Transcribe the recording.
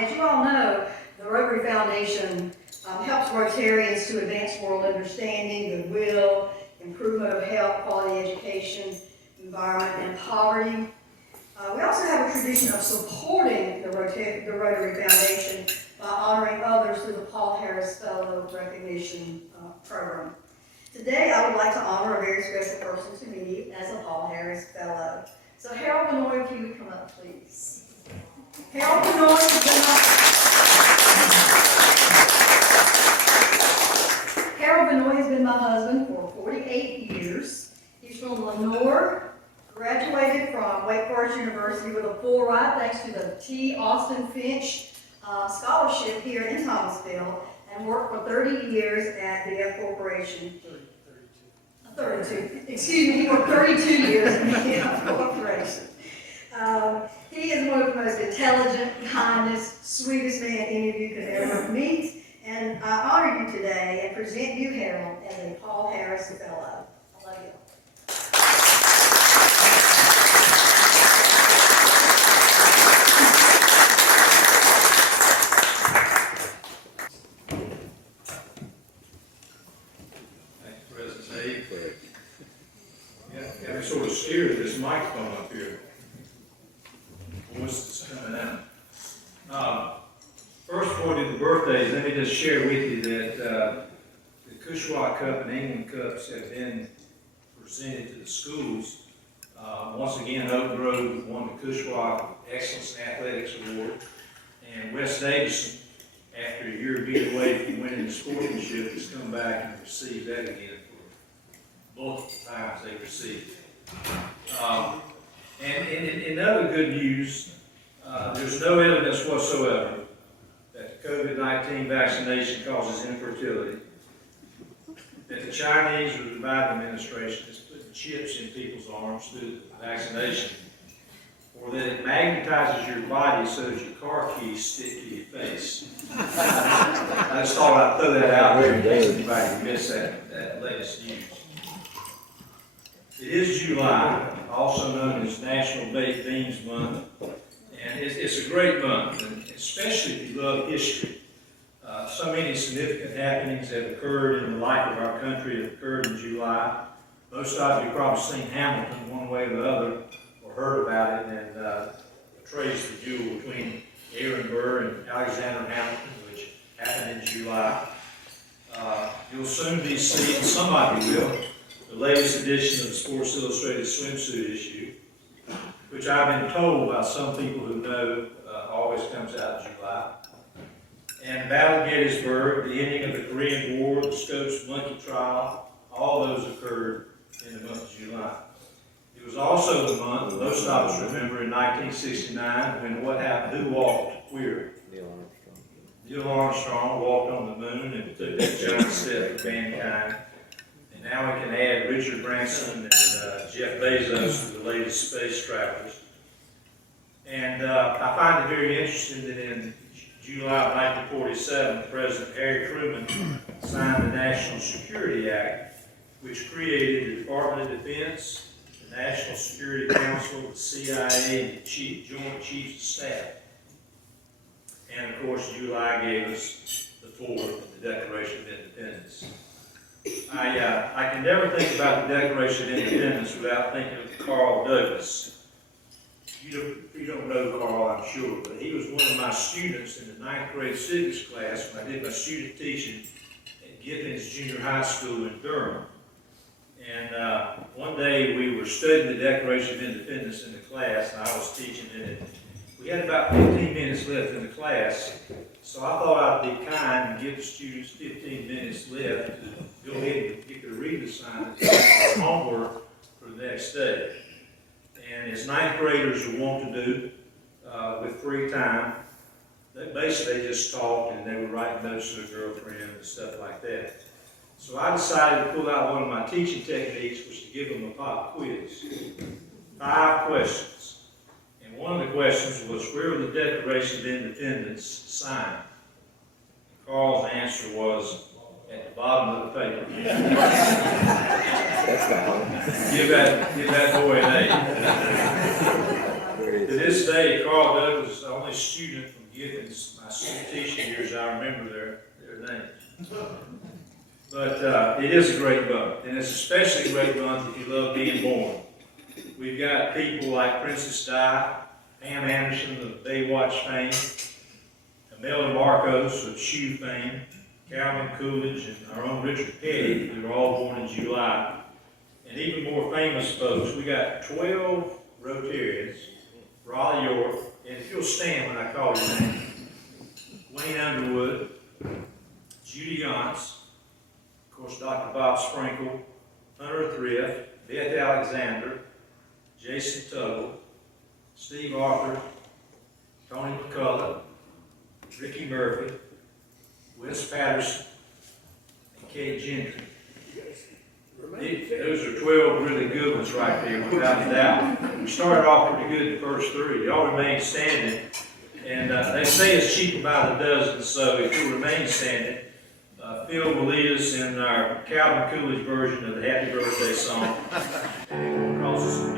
As you all know, the Rotary Foundation helps Rotarians to advance world understanding, goodwill, improvement of health, quality education, environment, and poverty. We also have a tradition of supporting the Rotary Foundation by honoring others through the Paul Harris Fellow Recognition Program. Today, I would like to honor a very special person to me as a Paul Harris Fellow. So Harold Benoit, if you would come up, please. Harold Benoit has been my husband for 48 years. He's from Lenore, graduated from Wake Forest University with a full ride thanks to the T. Austin Finch scholarship here in Thomasville, and worked for 30 years at the F Corporation. 32. Excuse me, he worked 32 years in the F Corporation. He is one of the most intelligent, kindest, sweetest man any of you could ever meet. And I honor you today and present you, Harold, as a Paul Harris Fellow. I love you. Yeah, I'm sort of scared of this microphone up here. Voice is coming out. First, before we do the birthdays, let me just share with you that the Cushwa Cup and England Cups have been presented to the schools. Once again, Oak Grove won the Cushwa Excellence in Athletics Award, and West Davidson, after a year being away from winning the sportsmanship, has come back and received that again for both times they received it. And in other good news, there's no evidence whatsoever that the COVID-19 vaccination causes infertility, that the Chinese or the Biden administration is putting chips in people's arms through the vaccination, or that it magnetizes your body so that your car keys stick to your face. I just thought I'd throw that out there in case anybody missed that latest news. It is July, also known as National Baked Beans Month, and it's a great month, and especially if you love history. So many significant happenings have occurred in the life of our country have occurred in July. Most of you have probably seen Hamilton one way or the other, or heard about it, and traced the duel between Aaron Burr and Alexander Hamilton, which happened in July. You'll soon be seeing, somebody will, the latest edition of the Sports Illustrated swimsuit issue, which I've been told by some people who know always comes out in July. And Battle of Gettysburg, the ending of the Korean War, the Scopes monkey trial, all those occurred in the month of July. It was also the month, most of us remember, in 1969, when what happened, who walked where? Neil Armstrong walked on the moon and took that giant step for mankind. And now we can add Richard Branson and Jeff Bezos to the latest space travelers. And I find it very interesting that in July of 1947, President Harry Truman signed the National Security Act, which created the Department of Defense, the National Security Council, the CIA, and the Joint Chiefs of Staff. And of course, July gave us the 4th, the Declaration of Independence. I can never think about the Declaration of Independence without thinking of Carl Douglas. You don't know Carl, I'm sure, but he was one of my students in the 9th grade civics class when I did my student teaching at Gibbons Junior High School in Durham. And one day we were studying the Declaration of Independence in the class, and I was teaching it. We had about 15 minutes left in the class, so I thought I'd be kind and give the students 15 minutes left to go ahead and get their reading assignment or homework for the next day. And as 9th graders are wont to do with free time, they basically just talked and they would write notes to their girlfriend and stuff like that. So I decided to pull out one of my teaching techniques, was to give them a pop quiz. 5 questions. And one of the questions was, where was the Declaration of Independence signed? And Carl's answer was, at the bottom of the paper. Give that boy an A. To this day, Carl Douglas is the only student from Gibbons But it is a great month, and it's especially a great month if you love being born. We've got people like Princess Di, Pam Anderson of Baywatch fame, Imelda Marcos of Shoe fame, Calvin Coolidge, and our own Richard Petty, who were all born in July. And even more famous folks, we got 12 Rotarians, Raleigh York, and if you'll stand when I call your name, Wayne Underwood, Judy Yance, of course, Dr. Bob Sprinkle, Hunter Thrift, Beth Alexander, Jason Tuggle, Steve Arthur, Tony McCullough, Ricky Murphy, Wes Patterson, and Kate Gentry. Those are 12 really good ones right there, without a doubt. We started off pretty good the first three. They all remain standing. And they say it's cheaper by the dozen, so if you'll remain standing, Phil will lead us in our Calvin Coolidge version of the Happy Birthday song. Across the